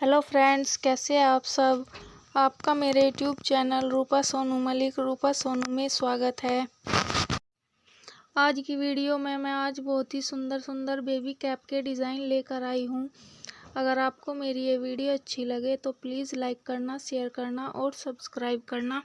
Hello friends, कैसे हैं आप सब। आपका मेरे यूट्यूब चैनल रूपा सोनू मलिक रूपा सोनू में स्वागत है। आज की वीडियो में मैं आज बहुत ही सुंदर सुंदर बेबी कैप के डिज़ाइन लेकर आई हूँ। अगर आपको मेरी ये वीडियो अच्छी लगे तो प्लीज़ लाइक करना, शेयर करना और सब्सक्राइब करना।